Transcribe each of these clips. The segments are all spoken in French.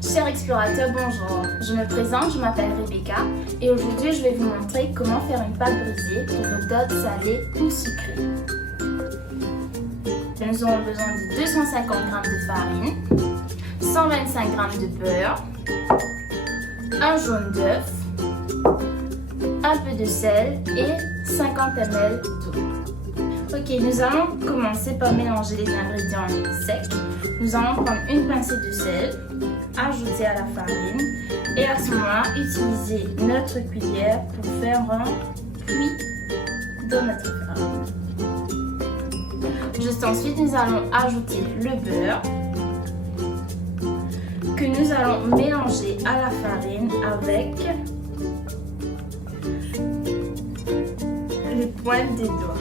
Chers explorateurs, bonjour. Je me présente, je m'appelle Rebecca et aujourd'hui je vais vous montrer comment faire une pâte brisée pour vos dots salées ou sucrées. Nous aurons besoin de 250 g de farine, 125 g de beurre, un jaune d'œuf, un peu de sel et 50 ml d'eau. Ok, nous allons commencer par mélanger les ingrédients secs. Nous allons prendre une pincée de sel, ajouter à la farine et à ce moment-là, utiliser notre cuillère pour faire un puits dans notre farine. Juste ensuite, nous allons ajouter le beurre que nous allons mélanger à la farine avec les pointes des doigts.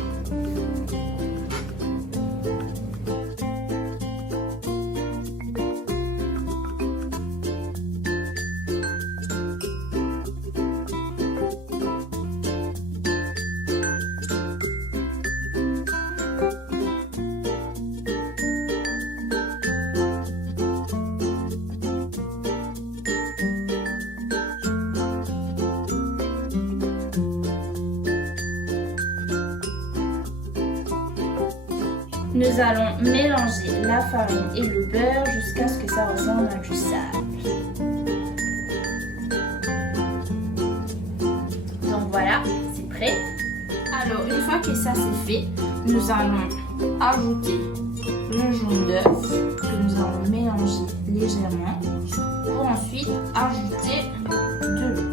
Nous allons mélanger la farine et le beurre jusqu'à ce que ça ressemble à du sable. Donc voilà, c'est prêt. Alors, une fois que ça c'est fait, nous allons ajouter le jaune d'œuf que nous allons mélanger légèrement pour ensuite ajouter de l'eau.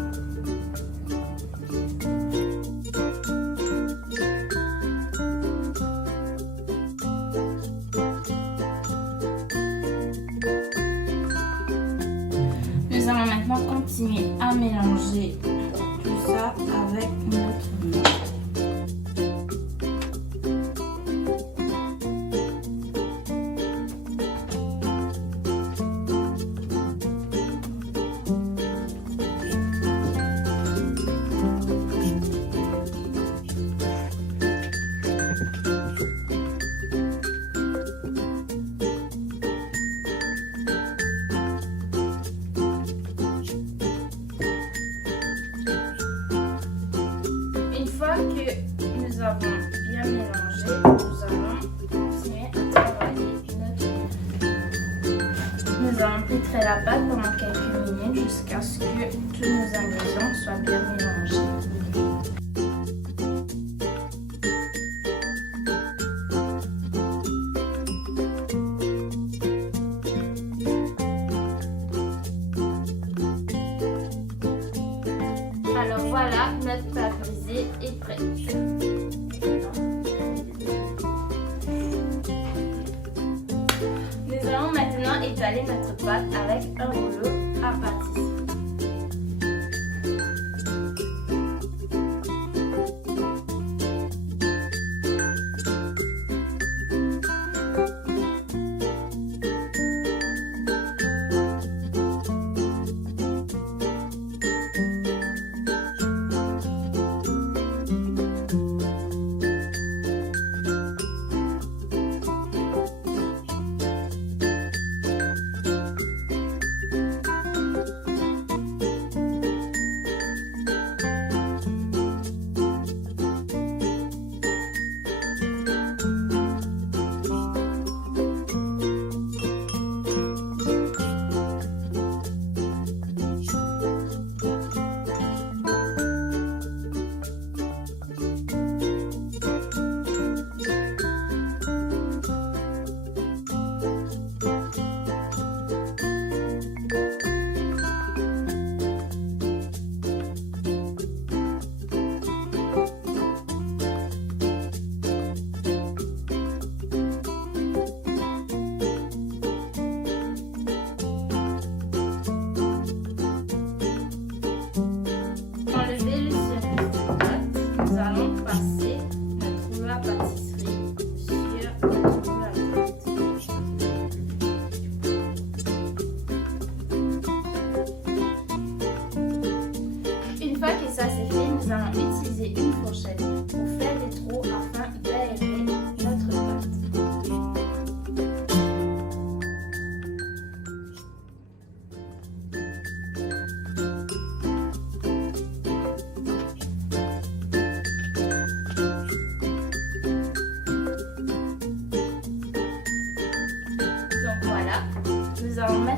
Nous allons maintenant continuer à mélanger tout ça avec notre beurre. Une fois que nous avons bien mélangé, nous allons continuer à travailler notre. Nous allons pétrir la pâte pendant quelques minutes jusqu'à ce que tous nos ingrédients soient bien mélangés. Alors voilà, notre pâte brisée est prête. Nous allons maintenant étaler notre pâte avec un rouleau à pâtisserie.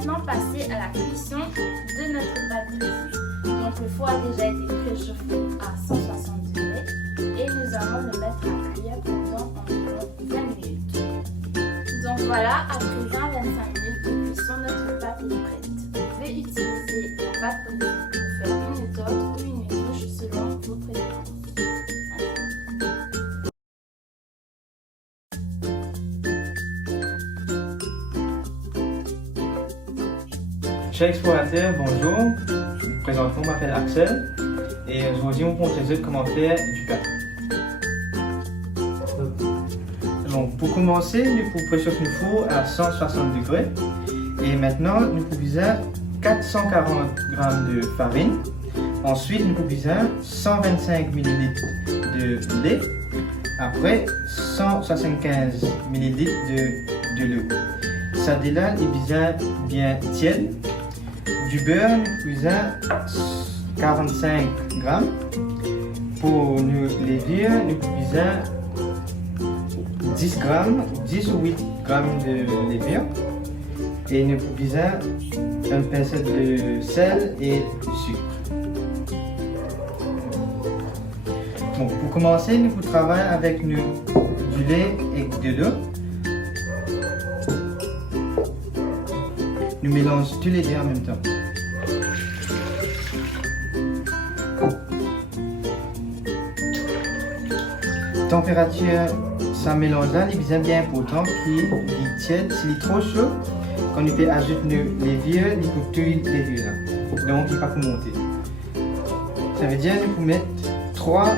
maintenant passer à la cuisson de notre pâte brisée. Donc le four a déjà été préchauffé à 160 degrés et nous allons le mettre à cuire pendant environ 20 minutes. Donc voilà, après 20-25 minutes de cuisson, notre pâte est prête. Vous pouvez utiliser la pâte brisée pour faire une tarte ou une quiche selon vos préférences. Chers explorateurs, bonjour. Je me présente, je m'appelle Axel et aujourd'hui on va montrer comment faire du pain. Donc, pour commencer, nous pouvons préchauffer le four à 160 degrés et maintenant nous pouvons 440 g de farine. Ensuite, nous pouvons 125 ml de lait. Après, 175 ml de l'eau. Ça là est bien tiède. Du beurre, nous pouvons 45 g. Pour nous levure, nous pouvons 10 g, 10 ou 8 g de levure. Et nous pouvons un pincée de sel et de sucre. Bon, pour commencer, nous pouvons travailler avec du lait et de l'eau. Nous mélangeons tous les deux en même temps. Température, ça mélange là, il est bien important qu'il est tiède. S'il est trop chaud, quand on peut ajouter les vieux, il faut tout les vieux là. Donc il ne va pas monter. Ça veut dire qu'il faut mettre 3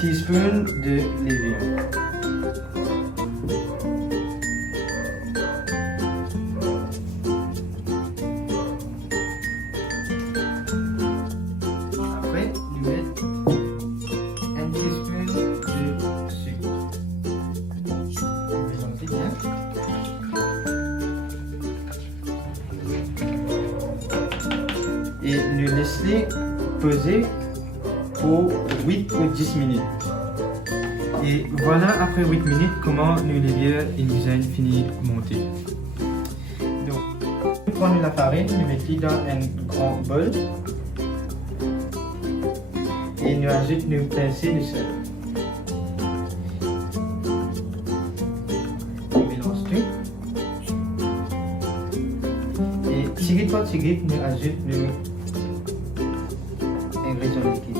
teaspoons de levure. Après, nous mettons 1 teaspoon de sucre. Mélangez bien. Et nous laissons poser pour 8 ou 10 minutes. Et voilà, après 8 minutes, comment nous les vieux ils fini de monter. Donc, nous prenons la farine, nous mettons dans un grand bol et nous ajoutons une pincée de sel. Nous mélangeons tout. Et tigre par tigre, nous ajoutons ingrédients liquides.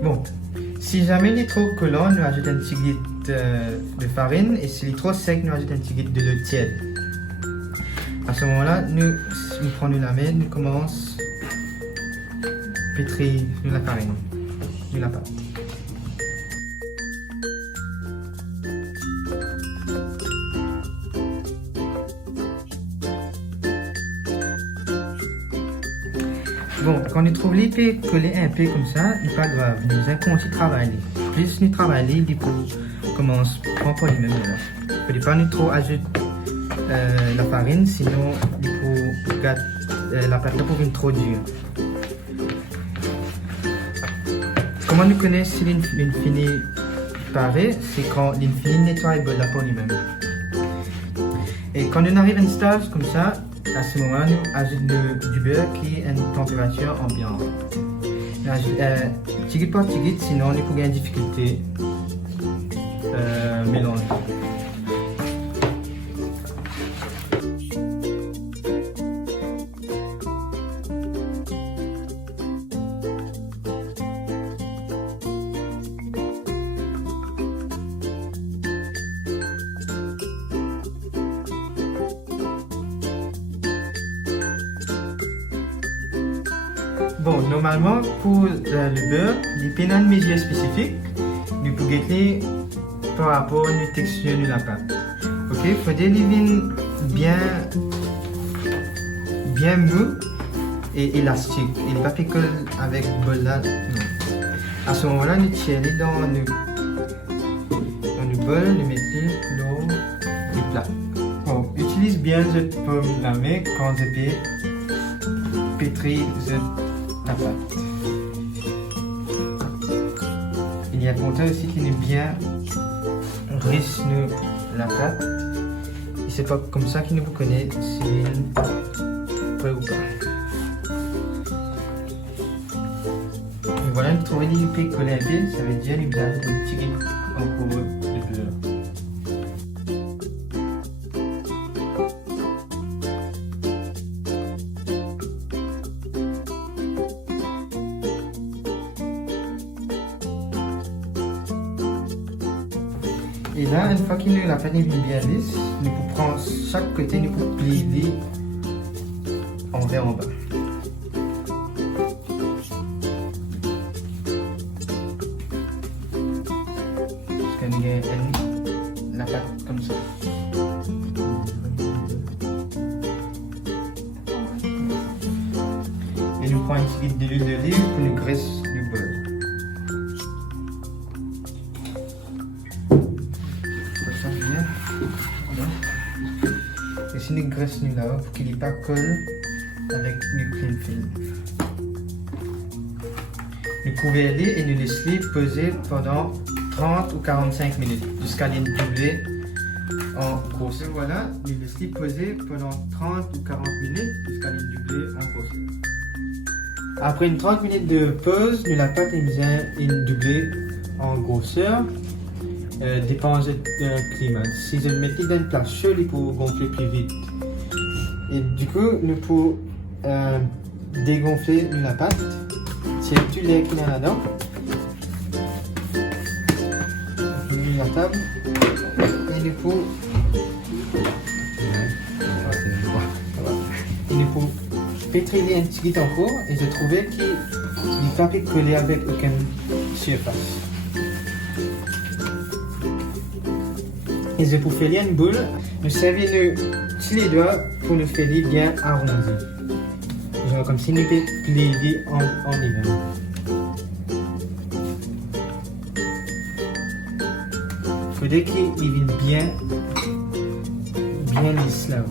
Bon, si jamais il est trop collant, nous ajoutons un petit litre de farine et s'il est trop sec, nous ajoutons un petit litre de l'eau tiède. À ce moment-là, nous prenons la main, nous commençons à pétrir la farine, de la pâte. Bon, quand on trouve l'épée collée un peu comme ça, il n'est pas grave. Nous allons aussi travailler. Plus nous travaillons, il faut commencer à prendre les mêmes là. Il ne faut pas nous trop ajouter la farine, sinon il faut la pâte pour une trop dure. Comment nous connaissons si l'une finit parée, c'est quand l'une finit nettoyer la peau lui-même. Et quand on arrive à un stade comme ça, à ce moment, nous ajoutons du beurre qui est à une température ambiante. Nous ajoutons tigre par tigre, sinon on peut avoir une difficulté mélange. Bon, normalement, pour le beurre, il y a une mesure spécifique. Nous pouvons par rapport à la texture de la pâte. Ok, il faut des livres bien mou et élastique. Et le papier colle avec le bol là, non. À ce moment-là, nous tirons dans le bol, nous mettons l'eau, le plat. Bon, utilise bien cette pomme la main quand vous pétrir la pâte. Il y a le compteur aussi qui est bien riche la pâte. Et c'est pas comme ça qu'il nous connaît si prêt ou pas. Et voilà, nous trouvons les épées collées un peu, ça veut dire les blagues de tirer encore de beurre. Et là, une fois que la pâte est bien lisse, nous pouvons prendre chaque côté, nous pouvons plier envers en bas. Parce qu'on a la pâte comme ça. Et nous prenons une petite de l'huile d'olive pour nous graisser du bol. Et si nous graissons là pour qu'il n'y ait pas colle avec le clean film. Nous couvrons-les et nous laissons-les poser pendant 30 ou 45 minutes jusqu'à les doubler en grosseur. Voilà, nous laissons-les poser pendant 30 ou 40 minutes jusqu'à les doubler en grosseur. Après une 30 minutes de pause, nous la pâte est doublée en grosseur. Dépend du climat. Si je le mettais dans une place chaude, il peut gonfler plus vite. Et du coup, nous pouvons dégonfler la pâte. Tirer tout l'air qu'il y a là-dedans. On met la table. Et nous pouvons. Et nous pouvons pétrir un petit peu en cours. Et je trouvais qu'il n'est pas collé avec aucune surface. Et je pour faire une boule, nous servons sur les doigts pour nous faire bien arrondi. Genre comme si nous plions en hiver. Il faudrait qu'il vienne bien lisse là.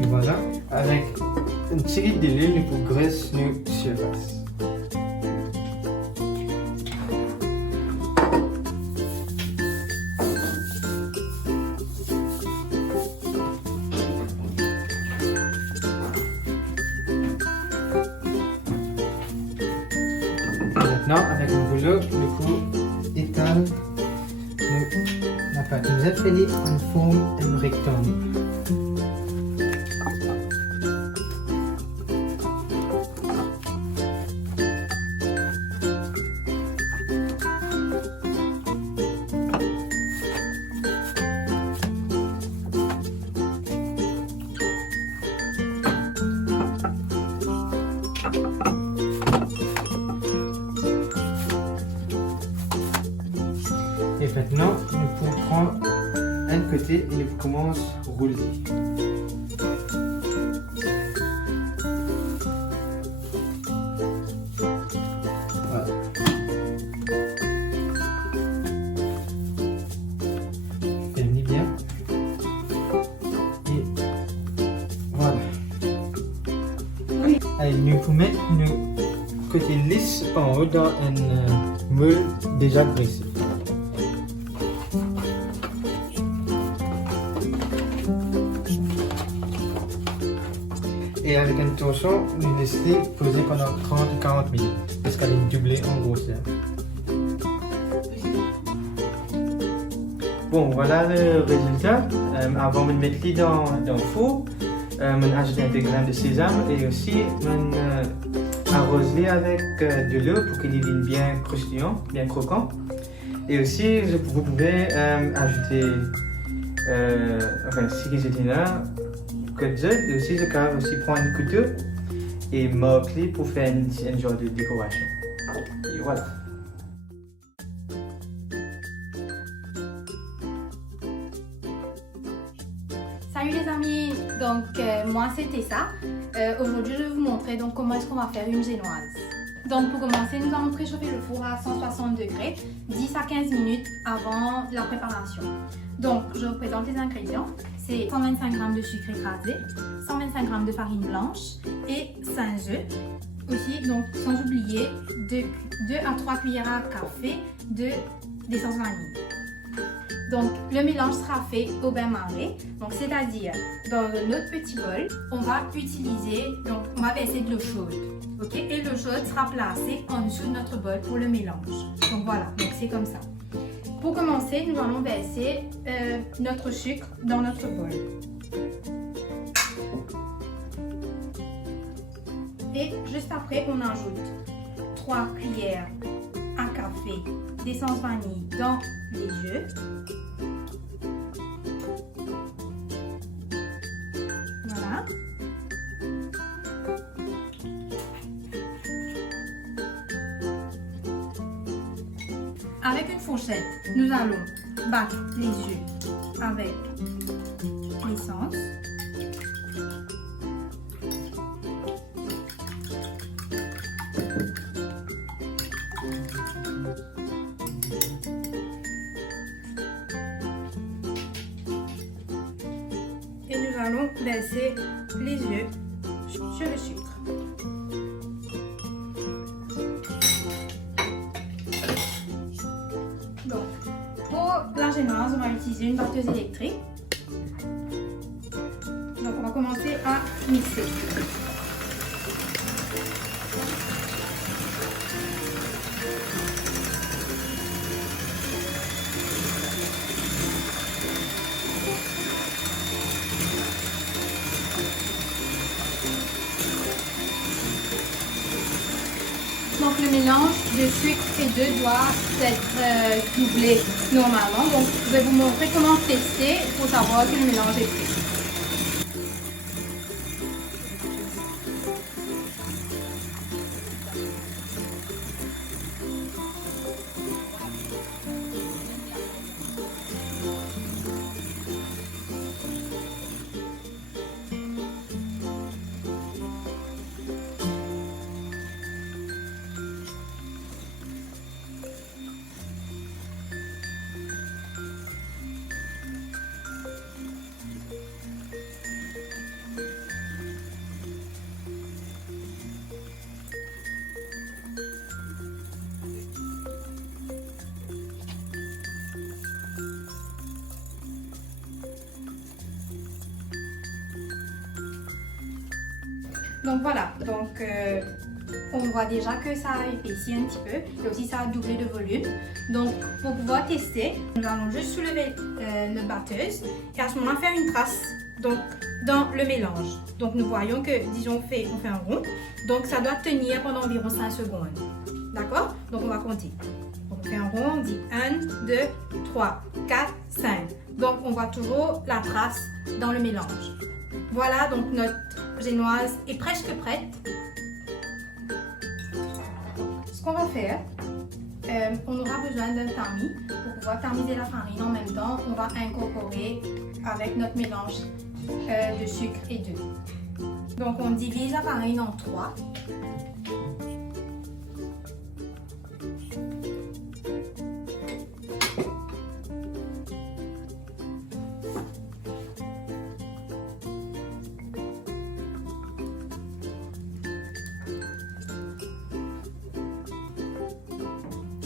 Et voilà, avec une série de l'huile, nous pouvons graisser nos surfaces. Maintenant, avec un rouleau, nous pouvons étaler la pâte. Nous avons fait en forme d'un rectangle. Et maintenant, nous pouvons prendre un côté et nous commençons à rouler. Voilà. Fermez bien. Et voilà. Allez, nous pouvons mettre nos côtés lisses en haut dans un moule déjà graissé. Et avec un torchon, nous laissons poser pendant 30 ou 40 minutes jusqu'à les doubler en grosseur. Bon, voilà le résultat. Avant de mettre les dans le four, on a ajouté un peu de graines de sésame et aussi on arrose les avec de l'eau pour qu'il devienne bien croustillant, bien croquant. Et aussi, vous pouvez ajouter, enfin, si vous étiez là, code d'œufs et aussi je peux aussi prendre un couteau et marquer pour faire un genre de décoration. Et voilà. Salut les amis, donc moi c'était ça. Aujourd'hui je vais vous montrer donc comment est-ce qu'on va faire une génoise. Donc pour commencer, nous allons préchauffer le four à 160 degrés 10 à 15 minutes avant la préparation. Donc je vous présente les ingrédients. C'est 125 g de sucre écrasé, 125 g de farine blanche et 5 œufs. Aussi, donc sans oublier 2 à 3 cuillères à café d'essence vanille. Donc le mélange sera fait au bain-marie, donc c'est-à-dire dans notre petit bol, on va utiliser, donc on va verser de l'eau chaude, ok, et l'eau chaude sera placée en dessous de notre bol pour le mélange. Donc voilà, donc c'est comme ça. Pour commencer, nous allons verser notre sucre dans notre bol. Et juste après, on ajoute 3 cuillères à café d'essence vanille dans les œufs. Voilà. Avec une fourchette, nous allons battre les œufs avec l'essence. Et nous allons verser les œufs sur le sucre. Donc, pour la génoise, on va utiliser une batteuse électrique. Donc, on va commencer à mixer. Donc le mélange de sucre et d'œufs doit être doublé normalement. Donc je vais vous montrer comment tester pour savoir que le mélange est prêt. Donc voilà, donc on voit déjà que ça a épaissi un petit peu et aussi ça a doublé de volume. Donc pour pouvoir tester, nous allons juste soulever notre batteuse et à ce moment-là faire une trace donc, dans le mélange. Donc nous voyons que, disons, on fait un rond, donc ça doit tenir pendant environ 5 secondes. D'accord? Donc on va compter. Donc on fait un rond, on dit 1, 2, 3, 4, 5. Donc on voit toujours la trace dans le mélange. Voilà, donc notre génoise est presque prête. Ce qu'on va faire, on aura besoin d'un tamis. Pour pouvoir tamiser la farine en même temps, on va incorporer avec notre mélange de sucre et d'œufs. Donc on divise la farine en 3.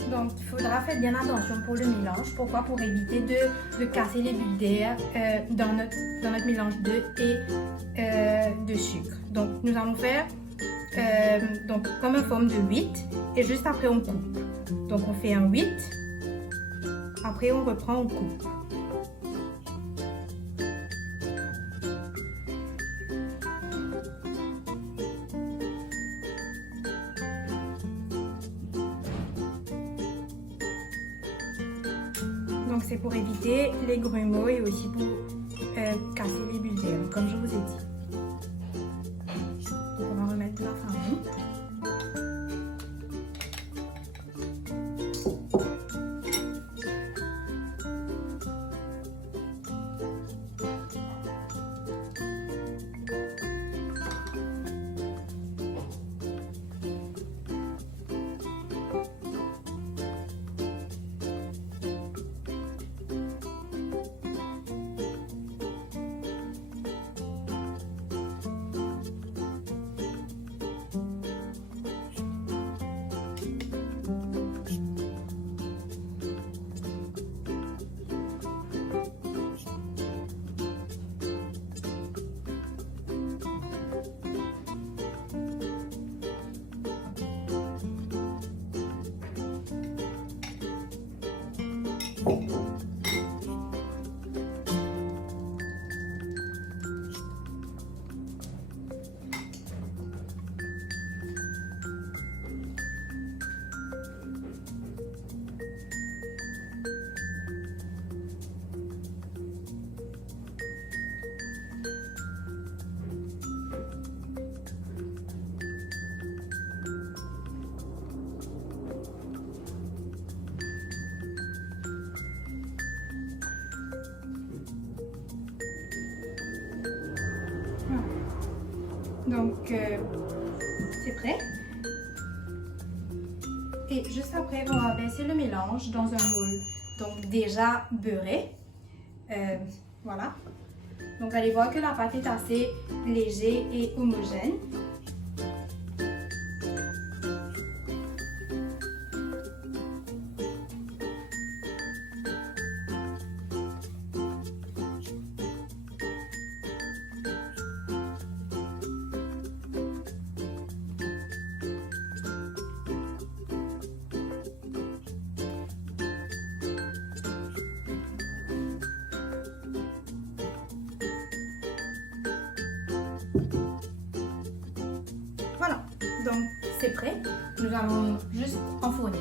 Donc il faudra faire bien attention pour le mélange. Pourquoi? Pour éviter de casser les bulles d'air dans notre mélange d'œufs et de sucre. Donc nous allons faire donc, comme une forme de 8 et juste après on coupe. Donc on fait un 8, après on reprend, on coupe. Donc c'est pour éviter les grumeaux et aussi pour casser les bulles d'air, comme je vous ai dit. Donc, c'est prêt. Et juste après, on va verser le mélange dans un moule, donc déjà beurré. Voilà. Donc, allez voir que la pâte est assez légère et homogène. Voilà, donc c'est prêt. Nous allons juste enfourner.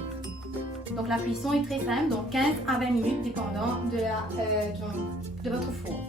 Donc la cuisson est très simple, donc 15 à 20 minutes dépendant de votre four.